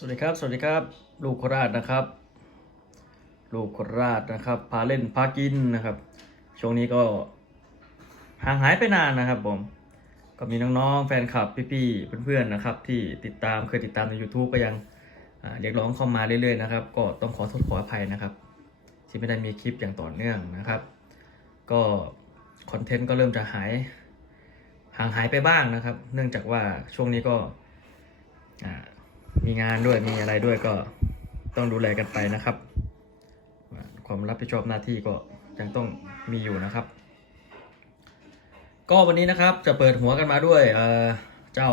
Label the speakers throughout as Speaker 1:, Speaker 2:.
Speaker 1: สวัสดีครับ สวัสดีครับ ลูกโคราชนะครับ ลูกโคราชนะครับ พาเล่นพากินนะครับ ช่วงนี้ก็ห่างหายไปนานนะครับผม ก็มีน้องๆ แฟนคลับพี่ๆ เพื่อนๆ นะครับ ที่ติดตามเคยติดตามใน YouTube ก็ยังเรียกร้องเข้ามาเรื่อยๆ นะครับ ก็ต้องขอโทษขออภัยนะครับ ที่ไม่ได้มีคลิปอย่างต่อเนื่องนะครับ ก็คอนเทนต์ก็เริ่มจะหายห่างหายไปบ้างนะครับ เนื่องจากว่าช่วงนี้ก็อ่า มีงานด้วยมีอะไรด้วยก็ต้องดูแลกันไปนะครับ ความรับผิดชอบหน้าที่ก็ยังต้องมีอยู่นะครับ ก็วันนี้นะครับจะเปิดหัวกันมาด้วยเเจ้า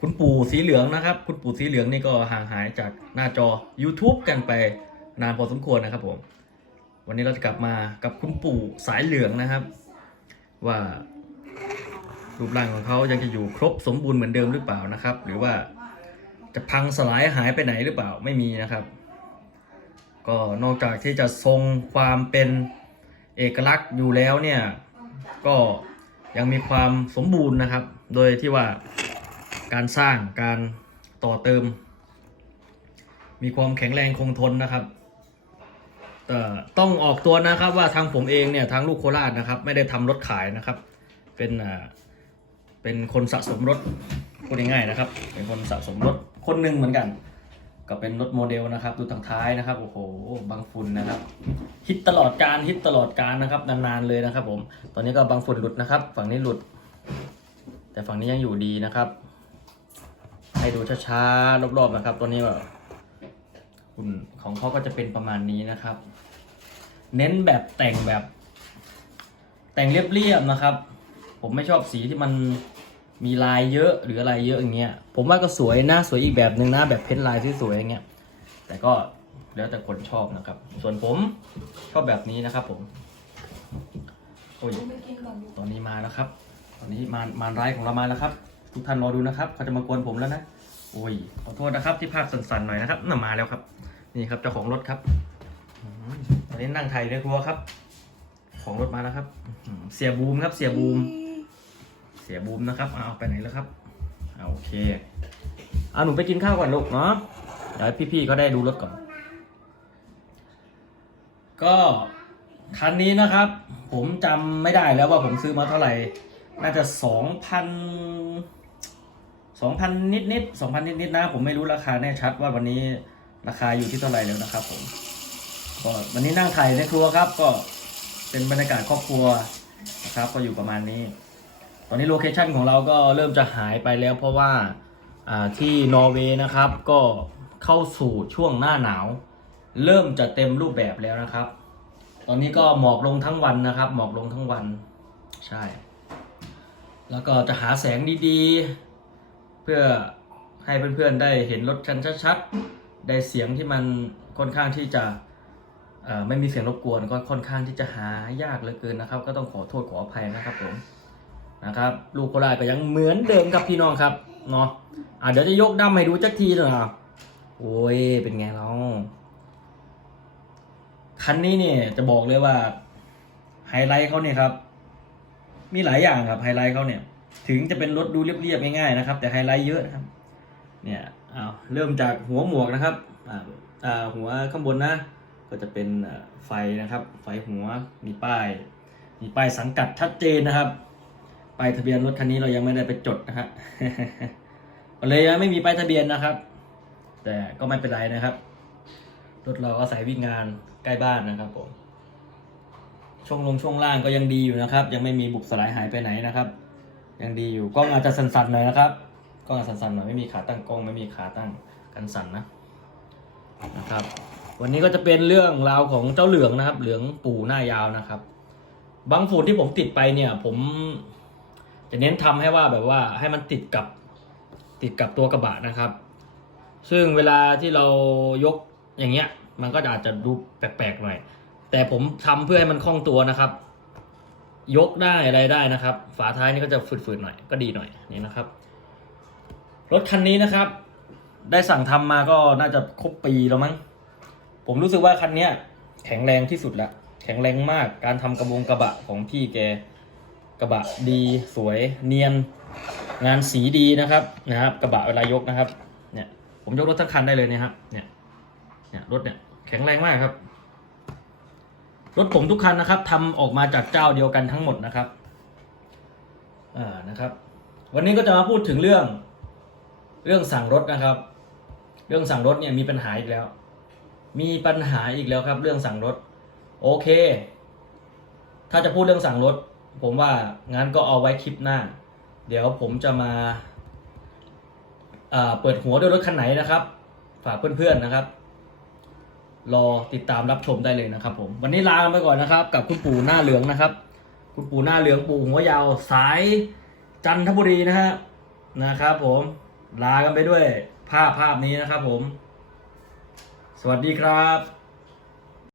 Speaker 1: คุณปู่สีเหลืองนะครับ คุณปู่สีเหลืองนี่ก็ห่างหายจากหน้าจอ YouTube กันไปนานพอสมควรนะครับผมวันนี้เราจะกลับมากับคุณปู่สายเหลืองนะครับ ว่ารูปร่างของเขายังจะอยู่ครบสมบูรณ์เหมือนเดิมหรือเปล่านะครับ หรือว่า จะพังสลายหายไปไหนหรือเปล่าไม่มีนะครับ ก็นอกจากที่จะทรงความเป็นเอกลักษณ์อยู่แล้วเนี่ยก็ยังมีความสมบูรณ์นะครับ โดยที่ว่าการสร้างการต่อเติม มีความแข็งแรงคงทนนะครับแต่ต้องออกตัวนะครับว่าทางผมเองเนี่ยทางลูกโคราชนะครับ ไม่ได้ทำรถขายนะครับ เป็นเป็นคนสะสมรถพูดง่ายๆนะครับ เป็นคนสะสมรถ คนหนึ่งเหมือนกัน ก็เป็นรถโมเดลนะครับ ดูทางท้ายนะครับโอ้โหบางฝุ่นนะครับฮิตตลอดการฮิตตลอดการนะครับนานๆเลยนะครับ ผม ตอนนี้ก็บางฝุ่นหลุดนะครับ ฝั่งนี้หลุด แต่ฝั่งนี้ยังอยู่ดีนะครับ ให้ดูช้าๆรอบๆนะครับ ตัวนี้แบบหุ่นของเขาก็จะเป็นประมาณนี้นะครับ เน้นแบบแต่งแบบ แต่งเรียบๆนะครับ ผมไม่ชอบสีที่มัน มีลายเยอะหรืออะไรเยอะอย่างเงี้ย ผมว่าก็สวยนะสวยอีกแบบหนึ่งนะแบบเพ้นลายที่สวยอย่างเงี้ย แต่ก็แล้วแต่คนชอบนะครับ ส่วนผมชอบแบบนี้นะครับ ผมโอ้ยตอนนี้มาแล้วครับ ตอนนี้มารมารร้ายของเรามาแล้วครับ ทุกท่านรอดูนะครับเขาจะมากวนผมแล้วนะโอ้ยขอโทษนะครับ ที่ภาพสั่นๆหน่อยนะครับน่ามาแล้วครับ นี่ครับเจ้าของรถครับตอนนี้นั่งไทยในครัวครับ ของรถมาแล้วครับ เสียบูมครับ เสียบูม สียบูมนะครับเอาไปไหนแล้วครับเอาโอเคเอาหนูไปกินข้าวก่อนลูกเนาะเดี๋ยวพี่ๆเขาได้ดูรถก่อน ก็คันนี้นะครับ ผมจำไม่ได้แล้วว่าผมซื้อมาเท่าไหร่ น่าจะสองพันสองพันนิดนิดสองพันนิดนิดนะ ผมไม่รู้ราคาแน่ชัดว่าวันนี้ราคาอยู่ที่เท่าไหร่แล้วนะครับ ผมก็วันนี้นั่งถ่ายในครัวครับ ก็เป็นบรรยากาศครอบครัวนะครับ ก็อยู่ประมาณนี้ ตอนนี้โลเคชันของเราก็เริ่มจะหายไปแล้ว เพราะว่าที่นอร์เวย์นะครับก็เข้าสู่ช่วงหน้าหนาว เริ่มจะเต็มรูปแบบแล้วนะครับ ตอนนี้ก็หมอกลงทั้งวันนะครับ หมอกลงทั้งวันใช่ แล้วก็จะหาแสงดีๆ เพื่อให้เพื่อนๆได้เห็นรถกันชัดๆ ได้เสียงที่มันค่อนข้างที่จะไม่มีเสียงรบกวนก็ค่อนข้างที่จะหายากเหลือเกินนะครับ ก็ต้องขอโทษขออภัยนะครับผม นะครับลูกโคราชก็ยังเหมือนเดิมครับพี่น้องครับเนาะอะเดี๋ยวจะยกดั้มให้ดูจักทีหน่อยนะโอ้ยเป็นไงเราคันนี้เนี่ยจะบอกเลยว่าไฮไลท์เขาเนี่ยครับ มีหลายอย่างครับไฮไลท์เขาเนี่ย ถึงจะเป็นรถดูเรียบๆง่ายๆนะครับ แต่ไฮไลท์เยอะนะครับ เนี่ยอ้าวเริ่มจากหัวหมวกนะครับอ่าอ่าหัวข้างบนนะ ก็จะเป็นไฟนะครับ ไฟหัวมีป้าย มีป้ายสังกัดชัดเจนนะครับ ป้ายทะเบียนรถคันนี้เรายังไม่ได้ไปจดนะฮะเลยยังไม่มีป้ายทะเบียนนะครับ แต่ก็ไม่เป็นไรนะครับ รถเราก็ใส่วิ่งงานใกล้บ้านนะครับผมช่วงลงช่วงล่างก็ยังดีอยู่นะครับ ยังไม่มีบุบสลายหายไปไหนนะครับ ยังดีอยู่กล้องอาจจะสั่นๆหน่อยนะครับกล้องอาจจะสั่นๆหน่อยไม่มีขาตั้งกล้องไม่มีขาตั้งกันสั่นนะนะครับ วันนี้ก็จะเป็นเรื่องราวของเจ้าเหลืองนะครับ เหลืองปู่หน้ายาวนะครับ บางฝุ่นที่ผมติดไปเนี่ย ผม จะเน้นทำให้ว่าแบบว่าให้มันติดกับติดกับตัวกระบะนะครับ ซึ่งเวลาที่เรายกอย่างเงี้ย มันก็อาจจะดูแปลกๆหน่อย แต่ผมทำเพื่อให้มันคล่องตัวนะครับ ยกได้อะไรได้นะครับ ฝาท้ายนี่ก็จะฝืดๆหน่อยก็ดีหน่อยนี่นะครับ รถคันนี้นะครับ ได้สั่งทำมาก็น่าจะครบปีแล้วมั้ง ผมรู้สึกว่าคันเนี้ยแข็งแรงที่สุดละแข็งแรงมากการทำกระบงกระบะของพี่แก กระบะดีสวยเนียน งานสีดีนะครับนะครับ กระบะเวลายกนะครับเนี่ยผมยกรถทั้งคันได้เลยเนี่ยครับเนี่ยเนี่ยรถเนี่ยแข็งแรงมากครับ รถผมทุกคันนะครับทำออกมาจากเจ้าเดียวกันทั้งหมดนะครับอ่านะครับ วันนี้ก็จะมาพูดถึงเรื่องเรื่องสั่งรถนะครับ เรื่องสั่งรถเนี่ยมีปัญหาอีกแล้ว มีปัญหาอีกแล้วครับ เรื่องสั่งรถ โอเค ถ้าจะพูดเรื่องสั่งรถ ผมว่างั้นก็เอาไว้คลิปหน้า เดี๋ยวผมจะมาเปิดหัวด้วยรถคันไหนนะครับ ฝากเพื่อนๆนะครับ รอติดตามรับชมได้เลยนะครับ ผมวันนี้ลากันไปก่อนนะครับ กับคุณปู่หน้าเหลืองนะครับ คุณปู่หน้าเหลืองปู่หัวยาวสายจันทบุรีนะฮะนะครับ ผมลากันไปด้วยภาพภาพนี้นะครับ ผม สวัสดีครับ